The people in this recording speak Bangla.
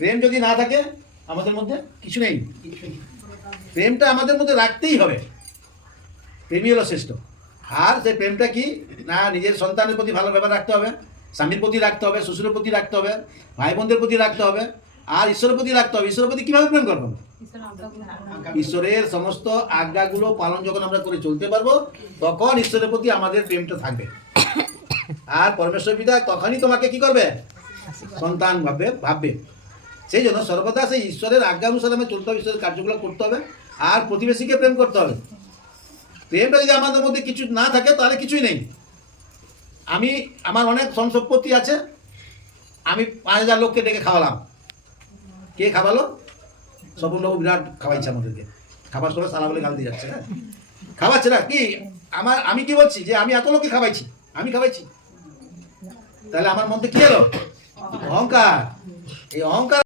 প্রেম যদি না থাকে আমাদের মধ্যে কিছু নেই। প্রেমটা আমাদের মধ্যে রাখতেই হবে, প্রেমই হলো শ্রেষ্ঠ। আর সেই প্রেমটা কি না, নিজের সন্তানের প্রতি ভালো ব্যবহার রাখতে হবে, স্বামীর প্রতি রাখতে হবে, শ্বশুরের প্রতি রাখতে হবে, ভাই বোনদের প্রতি রাখতে হবে, আর ঈশ্বরের প্রতি রাখতে হবে। ঈশ্বরের প্রতি কীভাবে প্রেম করবো? ঈশ্বরের সমস্ত আজ্ঞাগুলো পালন যখন আমরা করে চলতে পারবো, তখন ঈশ্বরের প্রতি আমাদের প্রেমটা থাকবে। আর পরমেশ্বর পিতা তখনই তোমাকে কি করবে? সন্তান ভাববে। সেই জন্য সর্বদা সেই ঈশ্বরের আজ্ঞা অনুসারে আমাদের চলতে হবে, ঈশ্বরের কার্যগুলো করতে হবে, আর প্রতিবেশীকে প্রেম করতে হবে। প্রেমটা যদি আমাদের মধ্যে কিছু না থাকে তাহলে কিছুই নেই। আমার অনেক সম্পত্তি আছে, আমি 5,000 লোককে ডেকে খাওয়ালাম। কে খাওয়ালো? স্বপনবাবু বিরাট খাওয়াইছে আমাদেরকে। খাবার সময় সালা বলে গাল দিয়ে যাচ্ছে। হ্যাঁ, খাওয়াচ্ছে না কি? আমি কি বলছি যে আমি এত লোককে খাওয়াইছি, আমি খাওয়াইছি, তাহলে আমার মধ্যে কি এলো? অহংকার। এই অহংকার